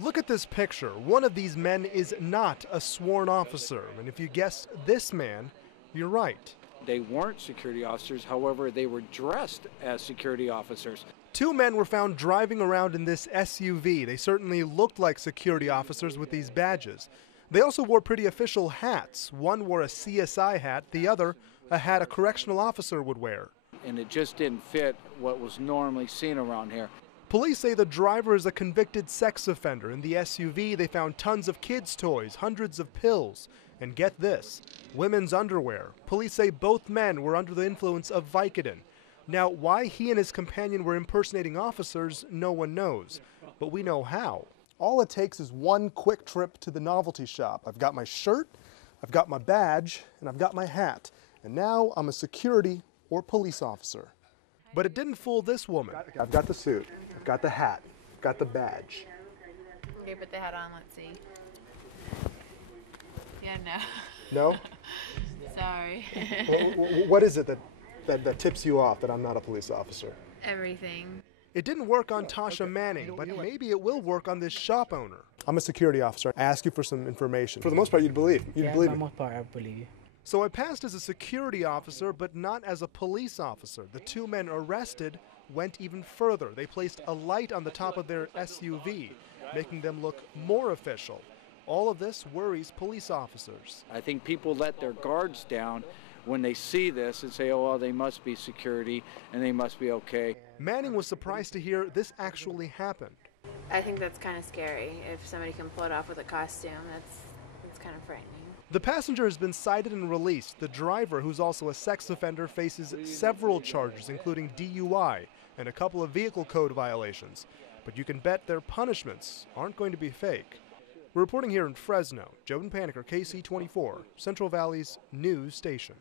Look at this picture. One of these men is not a sworn officer. And if you guessed this man, you're right. They weren't security officers, however, they were dressed as security officers. Two men were found driving around in this SUV. They certainly looked like security officers with these badges. They also wore pretty official hats. One wore a CSI hat, the other a hat a correctional officer would wear. And it just didn't fit what was normally seen around here. Police say the driver is a convicted sex offender. In the SUV, they found tons of kids' toys, hundreds of pills, and get this, women's underwear. Police say both men were under the influence of Vicodin. Now, why he and his companion were impersonating officers, no one knows, but we know how. All it takes is one quick trip to the novelty shop. I've got my shirt, I've got my badge, and I've got my hat, and now I'm a security or police officer. But it didn't fool this woman. I've got the suit, I've got the hat, I've got the badge. Okay, put the hat on, let's see. Yeah, No? Sorry. What is it that tips you off that I'm not a police officer? Everything. It didn't work on Tasha Manning, but maybe it will work on this shop owner. I'm a security officer. I ask you for some information. For the most part, you'd believe. You'd believe for me. the most part, I believe you. So I passed as a security officer, but not as a police officer. The two men arrested went even further. They placed a light on the top of their SUV, making them look more official. All of this worries police officers. I think people let their guards down when they see this and say, oh, well, they must be security and they must be okay. Manning was surprised to hear this actually happened. I think that's kind of scary. If somebody can pull it off with a costume, that's kind of frightening. The passenger has been cited and released. The driver, who's also a sex offender, faces several charges, including DUI and a couple of vehicle code violations. But you can bet their punishments aren't going to be fake. We're reporting here in Fresno. Joe Paniker, KC24, Central Valley's news station.